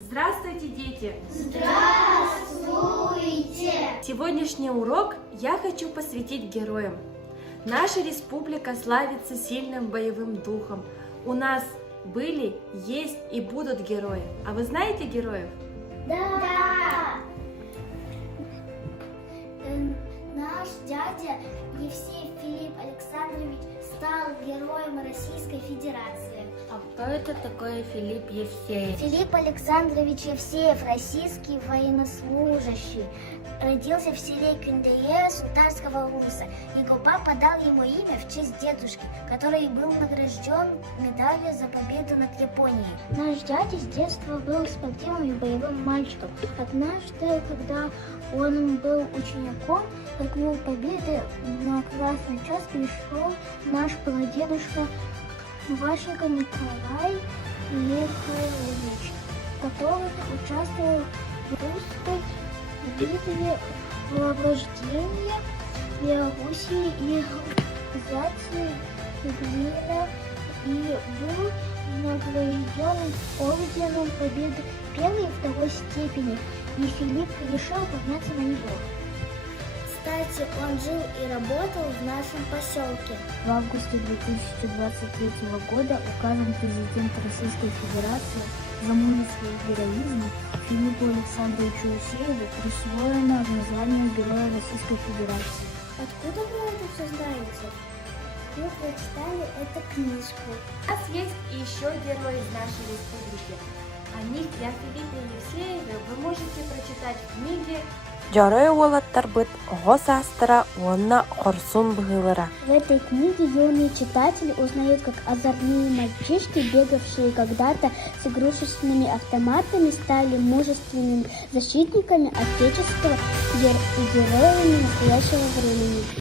Здравствуйте, дети! Здравствуйте! Сегодняшний урок я хочу посвятить героям. Наша республика славится сильным боевым духом. У нас были, есть и будут герои. А вы знаете героев? Да! Наш дядя Евсей Филипп Александрович стал героем Российской Федерации. А кто это такой Филипп Евсеев? Филипп Александрович Евсеев, российский военнослужащий, родился в селе Кюндее Султанского улуса. Его папа дал ему имя в честь дедушки, который был награжден медалью за победу над Японией. Наш дядя с детства был спортивным и боевым мальчиком. Однажды, когда он был учеником, к дню победы на Красный час пришел наш прадедушка Вашенко Николай Михайлович, который участвовал в русской битве освобождения Белоруссии и взятии Берлина и был награжден орденом Победы первой и второй степени, и Филипп решил подняться на него. Кстати, он жил и работал в нашем поселке. В августе 2023 года указом президента Российской Федерации за мужество и героизм Филиппу Александровичу Евсееву присвоено звание Героя Российской Федерации. Откуда вы это все знаете? Мы прочитали эту книжку. У нас есть и еще герои из нашей республики. О них и о Филиппе Евсееве вы можете прочитать в книге Жарой уолаттар быт гос астыра уонна хорсун быгылыра. В этой книге юные читатели узнают, как озорные мальчишки, бегавшие когда-то с игрушечными автоматами, стали мужественными защитниками Отечества и героями настоящего времени.